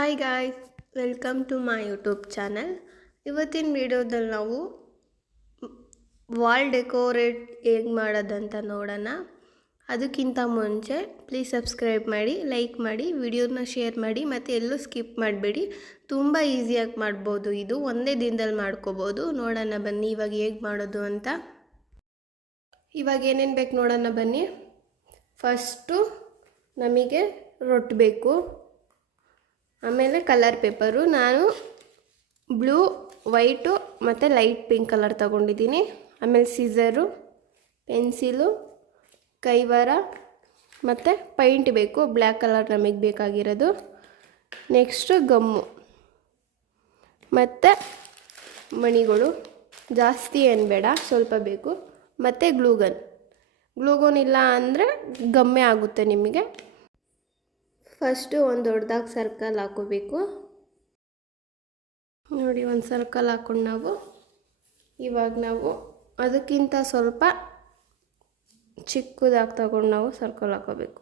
Hi guys welcome to my YouTube channel ಇವತ್ತಿನ ವಿಡಿಯೋದಲ್ಲಿ ನಾವು ವಾಲ್ ಡೆಕೋರೇಟ್ ಹೇಗೆ ಮಾಡೋದಂತ ನೋಡೋಣ. ಅದಕ್ಕಿಂತ ಮುಂಚೆ ಪ್ಲೀಸ್ ಸಬ್ಸ್ಕ್ರೈಬ್ ಮಾಡಿ ಲೈಕ್ ಮಾಡಿ ವಿಡಿಯೋನ ಶೇರ್ ಮಾಡಿ ಮತ್ತು ಎಲ್ಲೂ ಸ್ಕಿಪ್ ಮಾಡಬೇಡಿ. ತುಂಬ ಈಸಿಯಾಗಿ ಮಾಡ್ಬೋದು ಇದು. ಒಂದೇ ದಿನದಲ್ಲಿ ಮಾಡ್ಕೋಬೋದು. ನೋಡೋಣ ಬನ್ನಿ ಇವಾಗ ಹೇಗೆ ಮಾಡೋದು ಅಂತ. ಇವಾಗ ಏನೇನು ಬೇಕು ನೋಡೋಣ ಬನ್ನಿ. ಫಸ್ಟು ನಮಗೆ ರೊಟ್ಟಿ ಬೇಕು. ಆಮೇಲೆ ಕಲರ್ ಪೇಪರು. ನಾನು ಬ್ಲೂ, ವೈಟು ಮತ್ತು ಲೈಟ್ ಪಿಂಕ್ ಕಲರ್ ತಗೊಂಡಿದ್ದೀನಿ. ಆಮೇಲೆ ಸೀಸರು ಪೆನ್ಸಿಲು, ಕೈವಾರ ಮತ್ತು ಪೈಂಟ್ ಬೇಕು. ಬ್ಲ್ಯಾಕ್ ಕಲರ್ ನಮಗೆ ಬೇಕಾಗಿರೋದು. Next gum. ಮತ್ತು ಮಣಿಗಳು. ಜಾಸ್ತಿ ಏನು ಬೇಡ, ಸ್ವಲ್ಪ ಬೇಕು. ಮತ್ತು ಗ್ಲೂಗನ್. ಗ್ಲೂಗನ್ ಇಲ್ಲ ಅಂದರೆ ಗಮ್ಮೆ ಆಗುತ್ತೆ ನಿಮಗೆ. ಫಸ್ಟು ಒಂದು ದೊಡ್ಡದಾಗಿ ಸರ್ಕಲ್ ಹಾಕೋಬೇಕು. ನೋಡಿ, ಒಂದು ಸರ್ಕಲ್ ಹಾಕೊಂಡು ನಾವು ಇವಾಗ ನಾವು ಅದಕ್ಕಿಂತ ಸ್ವಲ್ಪ ಚಿಕ್ಕದಾಗಿ ತಗೊಂಡು ನಾವು ಸರ್ಕಲ್ ಹಾಕೋಬೇಕು.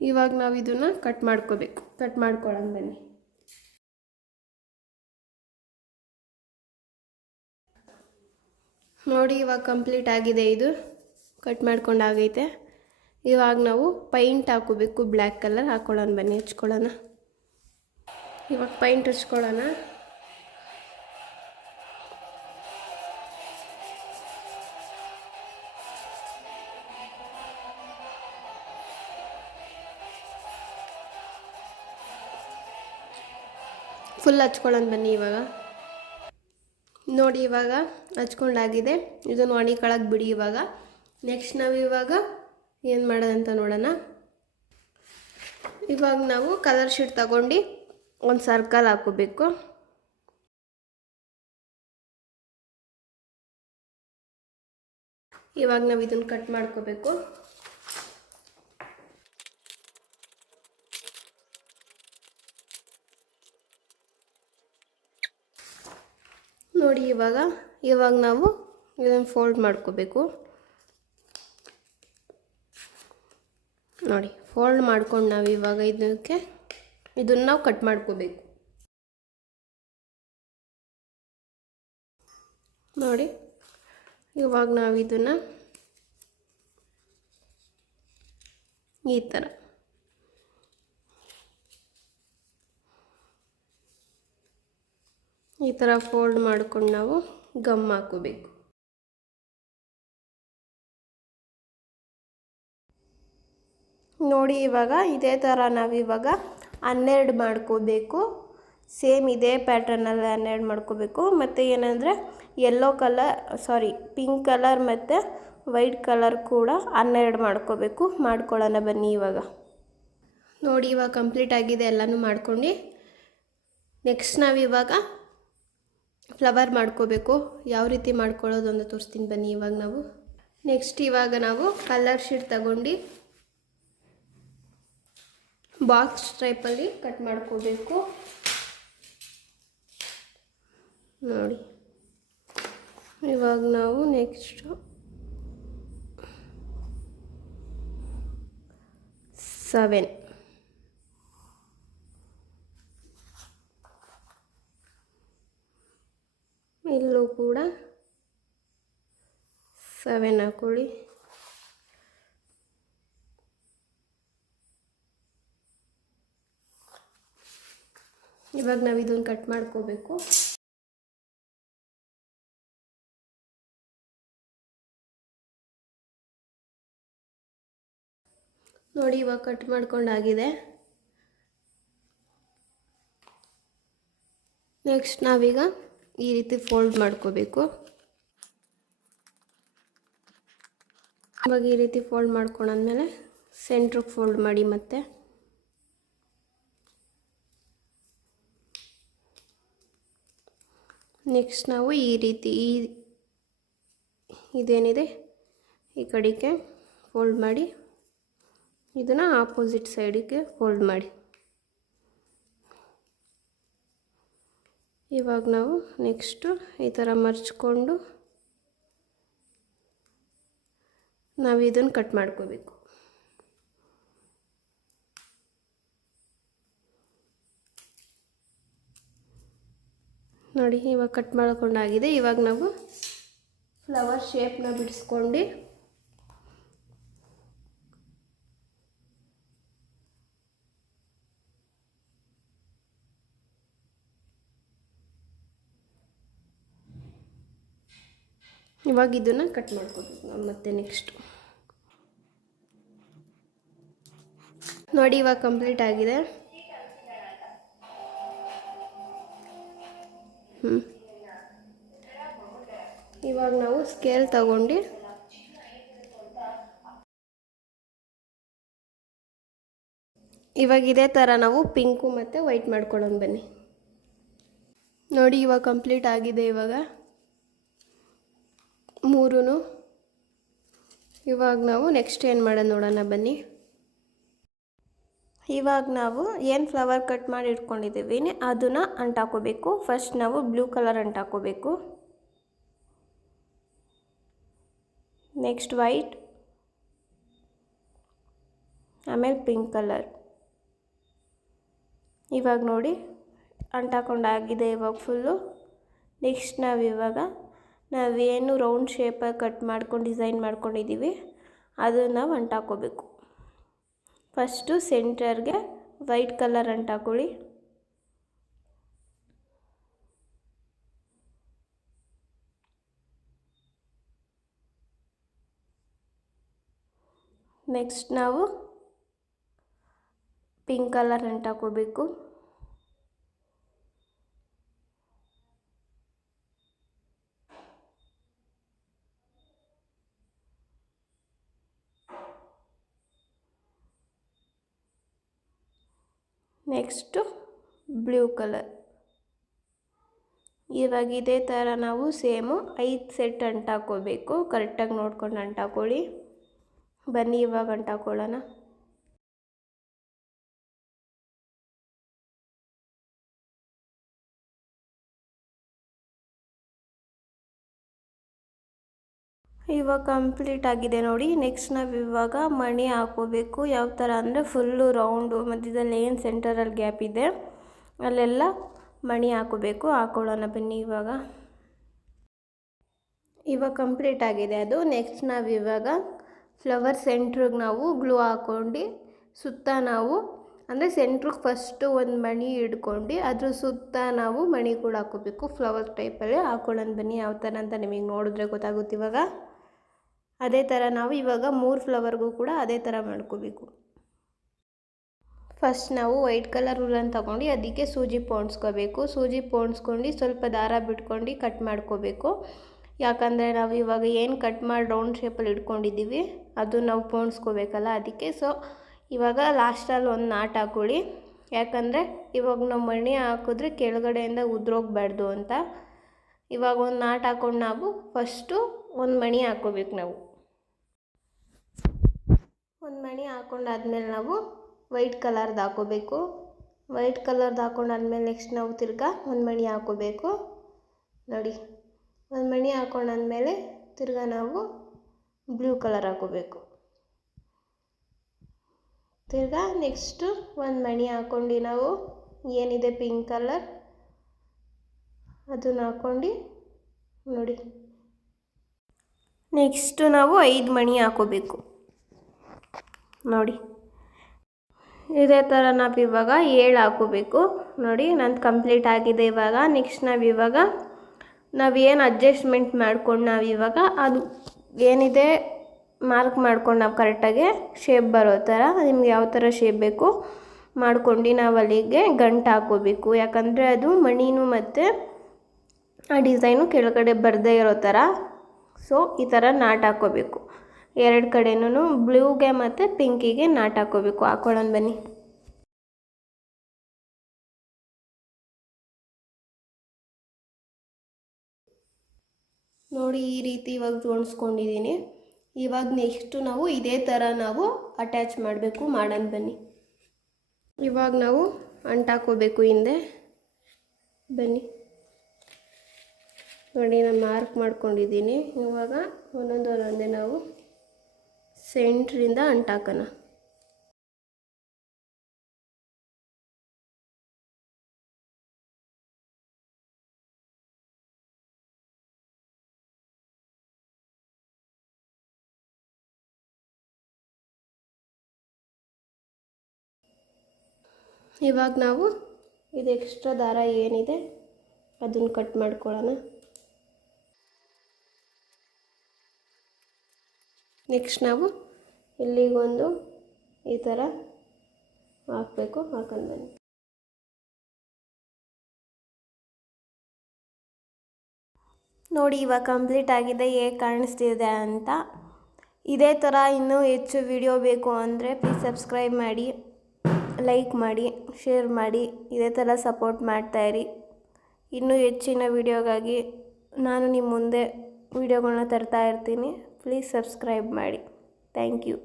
ಇವಾಗ ನಾವು ಇದನ್ನು ಕಟ್ ಮಾಡ್ಕೋಬೇಕು. ಕಟ್ ಮಾಡ್ಕೊಳ್ಳೋಣ ಬನ್ನಿ. ನೋಡಿ, ಇವಾಗ ಕಂಪ್ಲೀಟ್ ಆಗಿದೆ ಇದು. ಕಟ್ ಮಾಡ್ಕೊಂಡು ಆಗೈತೆ. ಇವಾಗ ನಾವು ಪೈಂಟ್ ಹಾಕೋಬೇಕು ಬ್ಲ್ಯಾಕ್ ಕಲರ್ ಹಾಕೊಳ್ಳೋಣ ಬನ್ನಿ, ಹಚ್ಕೊಳ್ಳೋಣ. ಇವಾಗ ಪೈಂಟ್ ಹಚ್ಕೊಳ್ಳೋಣ. ಫುಲ್ ಹಚ್ಕೊಳ್ಳೋಣ ಬನ್ನಿ ಇವಾಗ. ನೋಡಿ ಇವಾಗ ಹಚ್ಕೊಂಡಾಗಿದೆ. ಇದನ್ನು ಒಣಿಕೊಳಕ್ಕೆ ಬಿಡಿ ಇವಾಗ. ನೆಕ್ಸ್ಟ್ ನಾವು ಇವಾಗ ಏನು ಮಾಡೋದಂತ ನೋಡೋಣ. ಇವಾಗ ನಾವು ಕಲರ್ ಶೀಟ್ ತಗೊಂಡು ಒಂದು ಸರ್ಕಲ್ ಹಾಕೋಬೇಕು ಇವಾಗ ನಾವು ಇದನ್ನು ಕಟ್ ಮಾಡ್ಕೋಬೇಕು. ನೋಡಿ, ಇವಾಗ ಇವಾಗ ನಾವು ಇದನ್ನು ಫೋಲ್ಡ್ ಮಾಡ್ಕೋಬೇಕು. ನೋಡಿ ಫೋಲ್ಡ್ ಮಾಡ್ಕೊಂಡು ನಾವು ಇವಾಗ ಇದಕ್ಕೆ, ಇದನ್ನು ನಾವು ಕಟ್ ಮಾಡ್ಕೋಬೇಕು. ನೋಡಿ, ಇವಾಗ ನಾವು ಇದನ್ನು ಈ ಥರ ಈ ಥರ ಫೋಲ್ಡ್ ಮಾಡ್ಕೊಂಡು ನಾವು ಗಮ್ ಹಾಕೋಬೇಕು ನೋಡಿ ಇವಾಗ ಇದೇ ಥರ ಇವಾಗ ಹನ್ನೆರಡು ಮಾಡ್ಕೋಬೇಕು. ಸೇಮ್ ಇದೇ ಪ್ಯಾಟರ್ನಲ್ಲಿ ಹನ್ನೆರಡು ಮಾಡ್ಕೋಬೇಕು. ಮತ್ತು ಏನಂದರೆ yellow colour sorry pink colour ಮತ್ತು ವೈಟ್ ಕಲರ್ ಕೂಡ ಹನ್ನೆರಡು ಮಾಡ್ಕೋಬೇಕು. ಮಾಡ್ಕೊಳ್ಳೋಣ ಬನ್ನಿ ಇವಾಗ. ನೋಡಿ ಇವಾಗ ಕಂಪ್ಲೀಟ್ ಆಗಿದೆ, ಎಲ್ಲನೂ ಮಾಡ್ಕೊಂಡು. ನೆಕ್ಸ್ಟ್ ನಾವಿವಾಗ ಫ್ಲವರ್ ಮಾಡ್ಕೋಬೇಕು. ಯಾವ ರೀತಿ ಮಾಡ್ಕೊಳ್ಳೋದು ಅಂತ ತೋರಿಸ್ತೀನಿ ಬನ್ನಿ ಇವಾಗ ನಾವು. ನೆಕ್ಸ್ಟ್ ಇವಾಗ ನಾವು ಕಲರ್ ಶೀಟ್ ತಗೊಂಡು ಬಾಕ್ಸ್ ಟೈಪಲ್ಲಿ ಕಟ್ ಮಾಡ್ಕೋಬೇಕು. ನೋಡಿ. ಇವಾಗ ನಾವು ನೆಕ್ಸ್ಟು ಸೆವೆನ್ ಇಲ್ಲೂ ಕೂಡ ಸವೆನ್ ಹಾಕೊಳ್ಳಿ ಇವಾಗ ನಾವು ಇದನ್ನು ಕಟ್ ಮಾಡ್ಕೋಬೇಕು. ನೋಡಿ ಇವಾಗ ಕಟ್ ಮಾಡ್ಕೊಂಡಾಗಿದೆ ನೆಕ್ಸ್ಟ್ ನಾವೀಗ ಈ ರೀತಿ ಫೋಲ್ಡ್ ಮಾಡ್ಕೋಬೇಕು. ಇವಾಗ ಈ ರೀತಿ ಫೋಲ್ಡ್ ಮಾಡ್ಕೊಂಡಾದ್ಮೇಲೆ ಸೆಂಟ್ರಿಗೆ ಫೋಲ್ಡ್ ಮಾಡಿ ಮತ್ತೆ. ನೆಕ್ಸ್ಟ್ ನಾವು ಈ ರೀತಿ ಈ ಇದೇನಿದೆ? ಈ ಕಡೆಗೆ ಫೋಲ್ಡ್ ಮಾಡಿ, ಇದನ್ನು ಆಪೋಸಿಟ್ ಸೈಡಿಗೆ ಫೋಲ್ಡ್ ಮಾಡಿ. ಇವಾಗ ನಾವು ನೆಕ್ಸ್ಟು ಈ ಥರ ಮರ್ಚ್ಕೊಂಡು ನಾವು ಇದನ್ನು ಕಟ್ ಮಾಡ್ಕೋಬೇಕು. ನೋಡಿ ಇವಾಗ ಕಟ್ ಮಾಡ್ಕೊಂಡಾಗಿದೆ. ಇವಾಗ ನಾವು ಫ್ಲವರ್ ಶೇಪ್ನ ಬಿಡಿಸ್ಕೊಂಡು ಇವಾಗ ಇದನ್ನು ಕಟ್ ಮಾಡ್ಕೋಬೇಕು. ಮತ್ತೆ ನೆಕ್ಸ್ಟು ನೋಡಿ ಇವಾಗ ಕಂಪ್ಲೀಟ್ ಆಗಿದೆ. ಹ್ಞೂ ಇವಾಗ ನಾವು ಸ್ಕೇಲ್ ತಗೊಂಡು ಇವಾಗ ಇದೇ ಥರ ನಾವು ಪಿಂಕು ಮತ್ತು ವೈಟ್ ಮಾಡ್ಕೊಳ್ಳೋಣ ಬನ್ನಿ. ನೋಡಿ ಇವಾಗ ಕಂಪ್ಲೀಟ್ ಆಗಿದೆ ಇವಾಗ. ಮೂರೂ ಇವಾಗ ನಾವು ನೆಕ್ಸ್ಟ್ ಏನು ಮಾಡೋಣ ನೋಡೋಣ ಬನ್ನಿ. ಇವಾಗ ನಾವು ಏನು ಫ್ಲವರ್ ಕಟ್ ಮಾಡಿ ಇಟ್ಕೊಂಡಿದ್ದೀವಿ, ಅದನ್ನು ಅಂಟಾಕೋಬೇಕು. ಫಸ್ಟ್ ನಾವು ಬ್ಲೂ ಕಲರ್ ಅಂಟಾಕೋಬೇಕು. ನೆಕ್ಸ್ಟ್ ವೈಟ್ ಆಮೇಲೆ ಪಿಂಕ್ ಕಲರ್ ಇವಾಗ ನೋಡಿ ಅಂಟಾಕೊಂಡಾಗಿದೆ ಇವಾಗ ಫುಲ್ಲು ನೆಕ್ಸ್ಟ್ ನಾವು ಇವಾಗ ನಾವೇನು ರೌಂಡ್ ಶೇಪಾಗಿ ಕಟ್ ಮಾಡ್ಕೊಂಡು ಡಿಸೈನ್ ಮಾಡ್ಕೊಂಡಿದ್ದೀವಿ ಅದನ್ನು ಅಂಟಾಕೋಬೇಕು. ಫಸ್ಟು ಸೆಂಟರ್ಗೆ ವೈಟ್ ಕಲರ್ ಅಂಟಾಕೊಳ್ಳಿ. ನೆಕ್ಸ್ಟ್ ನಾವು pink colour ಅಂಟಾಕೋಬೇಕು. Next blue colour. ಇವಾಗ ಇದೇ ಥರ ನಾವು ಸೇಮು ಐದು ಸೆಟ್ ಅಂಟಾಕೋಬೇಕು. ಕರೆಕ್ಟಾಗಿ ನೋಡ್ಕೊಂಡು ಅಂಟಾಕೊಳ್ಳಿ. ಬನ್ನಿ ಇವಾಗ ಅಂಟಾಕೊಳ್ಳೋಣ. ಇವಾಗ ಕಂಪ್ಲೀಟ್ ಆಗಿದೆ ನೋಡಿ. ನೆಕ್ಸ್ಟ್ ನಾವು ಇವಾಗ ಮಣಿ ಹಾಕೋಬೇಕು. ಯಾವ ಥರ ಅಂದರೆ ಫುಲ್ಲು ರೌಂಡು ಮಧ್ಯದಲ್ಲಿ ಏನು ಸೆಂಟರಲ್ಲಿ ಗ್ಯಾಪ್ ಇದೆ, ಅಲ್ಲೆಲ್ಲ ಮಣಿ ಹಾಕೋಬೇಕು. ಹಾಕೊಳ್ಳೋಣ ಬನ್ನಿ ಇವಾಗ. ಇವಾಗ ಕಂಪ್ಲೀಟ್ ಆಗಿದೆ ಅದು. ನೆಕ್ಸ್ಟ್ ನಾವು ಇವಾಗ ಫ್ಲವರ್ ಸೆಂಟ್ರಿಗೆ ನಾವು ಗ್ಲೂ ಹಾಕ್ಕೊಂಡು ಸುತ್ತ ನಾವು, ಅಂದರೆ ಸೆಂಟ್ರಿಗೆ ಫಸ್ಟು ಒಂದು ಮಣಿ ಹಿಡ್ಕೊಂಡು ಅದ್ರ ಸುತ್ತ ನಾವು ಮಣಿ ಕೂಡ ಹಾಕೋಬೇಕು. ಫ್ಲವರ್ ಟೈಪಲ್ಲಿ ಹಾಕೊಳ್ಳೋಣ ಬನ್ನಿ. ಯಾವ ಥರ ಅಂತ ನಿಮಗೆ ನೋಡಿದ್ರೆ ಗೊತ್ತಾಗುತ್ತೆ ಇವಾಗ. ಅದೇ ಥರ ನಾವು ಇವಾಗ ಮೂರು ಫ್ಲವರ್ಗೂ ಕೂಡ ಅದೇ ಥರ ಮಾಡ್ಕೋಬೇಕು. ಫಸ್ಟ್ ನಾವು ವೈಟ್ ಕಲರ್ ಉಲನ್ ತಗೊಂಡು ಅದಕ್ಕೆ ಸೂಜಿ ಪೋಣಿಸ್ಕೋಬೇಕು. ಸೂಜಿ ಪೋಣಿಸ್ಕೊಂಡು ಸ್ವಲ್ಪ ದಾರ ಬಿಟ್ಕೊಂಡು ಕಟ್ ಮಾಡ್ಕೋಬೇಕು. ಯಾಕಂದರೆ ನಾವು ಇವಾಗ ಏನು ಕಟ್ ಮಾಡಿ ರೌಂಡ್ ಶೇಪಲ್ಲಿ ಇಟ್ಕೊಂಡಿದ್ದೀವಿ, ಅದು ನಾವು ಪೋಣಿಸ್ಕೋಬೇಕಲ್ಲ ಅದಕ್ಕೆ. ಸೊ, ಇವಾಗ ಲಾಸ್ಟಲ್ಲಿ ಒಂದು ನಾಟ್ ಹಾಕೊಳ್ಳಿ. ಯಾಕಂದರೆ ಇವಾಗ ನಾವು ಮಣಿ ಹಾಕಿದ್ರೆ ಕೆಳಗಡೆಯಿಂದ ಉದ್ರೋಗ್ಬಾರ್ದು ಅಂತ. ಇವಾಗ ಒಂದು ನಾಟ್ ಹಾಕೊಂಡು ನಾವು ಫಸ್ಟು ಒಂದು ಮಣಿ ಹಾಕೋಬೇಕು ನಾವು. ಒಂದು ಮಣಿ ಹಾಕೊಂಡಾದ್ಮೇಲೆ ನಾವು ವೈಟ್ ಕಲರ್ದು ಹಾಕೋಬೇಕು. ವೈಟ್ ಕಲರ್ದು ಹಾಕೊಂಡಾದ್ಮೇಲೆ ನೆಕ್ಸ್ಟ್ ನಾವು ತಿರ್ಗಾ ಒಂದು ಮಣಿ ಹಾಕೋಬೇಕು. ನೋಡಿ, ಒಂದು ಮಣಿ ಹಾಕೊಂಡಾದ್ಮೇಲೆ ತಿರ್ಗಾ ನಾವು ಬ್ಲೂ ಕಲರ್ ಹಾಕೋಬೇಕು. ತಿರ್ಗಾ ನೆಕ್ಸ್ಟು ಒಂದು ಮಣಿ ಹಾಕ್ಕೊಂಡು ನಾವು, ಏನಿದೆ ಪಿಂಕ್ ಕಲರ್? ಅದನ್ನು ಹಾಕ್ಕೊಂಡು ನೋಡಿ. ನೆಕ್ಸ್ಟು ನಾವು ಐದು ಮಣಿ ಹಾಕೋಬೇಕು. ನೋಡಿ. ಇದೇ ಥರ ನಾವು ಇವಾಗ ಏಳು ಹಾಕೋಬೇಕು. ನೋಡಿ, ನಂದು ಕಂಪ್ಲೀಟ್ ಆಗಿದೆ ಇವಾಗ. ನೆಕ್ಸ್ಟ್ ನಾವು ಇವಾಗ, ನಾವು ಏನು ಅಡ್ಜಸ್ಟ್ಮೆಂಟ್ ಮಾಡ್ಕೊಂಡು ನಾವು ಇವಾಗ ಅದು ಏನಿದೆ ಮಾರ್ಕ್ ಮಾಡ್ಕೊಂಡು ನಾವು ಕರೆಕ್ಟಾಗಿ ಶೇಪ್ ಬರೋ ಥರ, ನಿಮ್ಗೆ ಯಾವ ಥರ ಶೇಪ್ ಬೇಕು ಮಾಡ್ಕೊಂಡು ನಾವು ಅಲ್ಲಿಗೆ ಗಂಟು ಹಾಕೋಬೇಕು. ಯಾಕಂದರೆ ಅದು ಮಣಿನೂ ಮತ್ತು ಆ ಡಿಸೈನು ಕೆಳಗಡೆ ಬರದೇ ಇರೋ ಥರ. ಸೊ ಈ ಥರ ನಾಟ್ ಹಾಕ್ಕೋಬೇಕು ಎರಡು ಕಡೆನೂ ಬ್ಲೂಗೆ ಮತ್ತು ಪಿಂಕಿಗೆ ನಾಟ್ ಹಾಕ್ಕೋಬೇಕು ಹಾಕೊಳ್ಳೋಣ ಬನ್ನಿ. ನೋಡಿ ಈ ರೀತಿ ಇವಾಗ ಜೋಡಿಸ್ಕೊಂಡಿದ್ದೀನಿ. ಇವಾಗ ನೆಕ್ಸ್ಟು ನಾವು ಇದೇ ಥರ ನಾವು ಅಟ್ಯಾಚ್ ಮಾಡಬೇಕು. ಮಾಡೋಣ ಬನ್ನಿ. ಇವಾಗ ನಾವು ಅಂಟಾಕೋಬೇಕು ಹಿಂದೆ. ಬನ್ನಿ. ನೋಡಿ ನಾನು ಮಾರ್ಕ್ ಮಾಡ್ಕೊಂಡಿದ್ದೀನಿ. ಇವಾಗ ಒಂದೊಂದು ಒಂದೊಂದೇ ನಾವು ಸೆಂಟ್ರಿಂದ ಅಂಟಾಕೋಣ. ಇವಾಗ ನಾವು ಇದು ಎಕ್ಸ್ಟ್ರಾ ದಾರ ಏನಿದೆ, ಅದನ್ನು ಕಟ್ ಮಾಡ್ಕೊಳ್ಳೋಣ. ನೆಕ್ಸ್ಟ್ ನಾವು ಇಲ್ಲಿಗೊಂದು ಈ ಥರ ಹಾಕಬೇಕು, ಹಾಕೊಂಡು ನೋಡಿ ಇವಾಗ ಕಂಪ್ಲೀಟ್ ಆಗಿದೆ, ಹೇಗೆ ಕಾಣಿಸ್ತಿದೆ ಅಂತ. ಇದೇ ಥರ ಇನ್ನೂ ಹೆಚ್ಚು ವಿಡಿಯೋ ಬೇಕು ಅಂದರೆ ಪ್ಲೀಸ್ ಸಬ್ಸ್ಕ್ರೈಬ್ ಮಾಡಿ ಲೈಕ್ ಮಾಡಿ ಶೇರ್ ಮಾಡಿ, ಇದೇ ಥರ ಸಪೋರ್ಟ್ ಮಾಡ್ತಾಯಿರಿ ಇನ್ನೂ ಹೆಚ್ಚಿನ ವಿಡಿಯೋಗಾಗಿ ನಾನು ನಿಮ್ಮ ಮುಂದೆ ವಿಡಿಯೋಗಳನ್ನ ತರ್ತಾ ಇರ್ತೀನಿ. ಪ್ಲೀಸ್ ಸಬ್ಸ್ಕ್ರೈಬ್ ಮಾಡಿ ಥ್ಯಾಂಕ್ ಯು